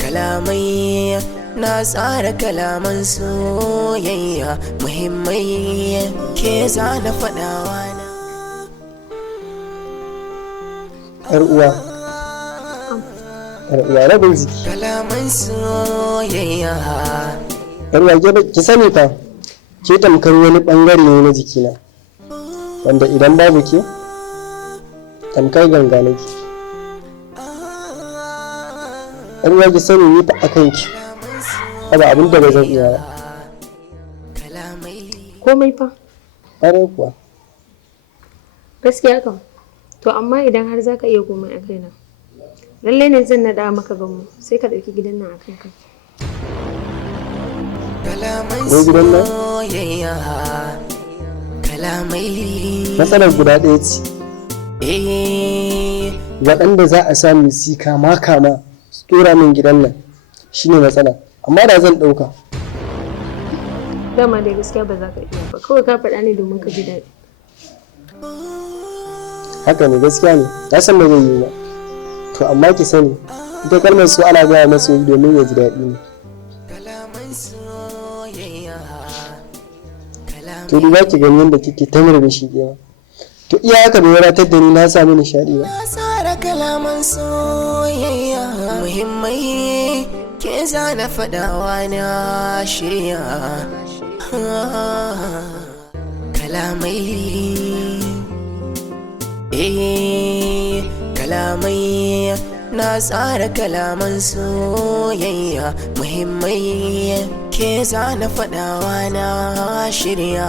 kalamai na tsara kalaman soyayya muhimmai ke zana faɗawa na. uwa rabin jiki. Kalaman soyayya. uwa ki sani fa ke tamkar wani bangare ne na jikina wanda idan babu ke tamkar ganga nake. uwa ki sani ni fa akan ki ba abin da ba zan iya ba. Komai fa? ƙwarai kuwa. Gaskiya kam. To amma idan har za ka iya komai a kaina, lallai ne zan naɗa maka gamu sai ka ɗauki gidan nan a kanka. Ko gidan nan? Matsalar guda ɗaya ce. Waɗanda za a samu si kama su tura min gidan nan shine matsala. Amma da zan ɗauka. Dama dai gaskiya ba za ka iya ba, kawai ka faɗa ne domin ka ji daɗi. Haka ne, gaskiya ne, na san ba zai yi ba. To amma ki sani, ita kalmar su ana gaya masu domin ya ji daɗi ne. To duba ki gani yadda kike ta murmushi kewa. To iya haka bai wadatar da ni na samu nishaɗi ba. Kalaman soyayya muhimmai ke zana faɗawa na shirya. Kalamai na tsara kalaman soyayya muhimmai ke zana faɗawa na shirya.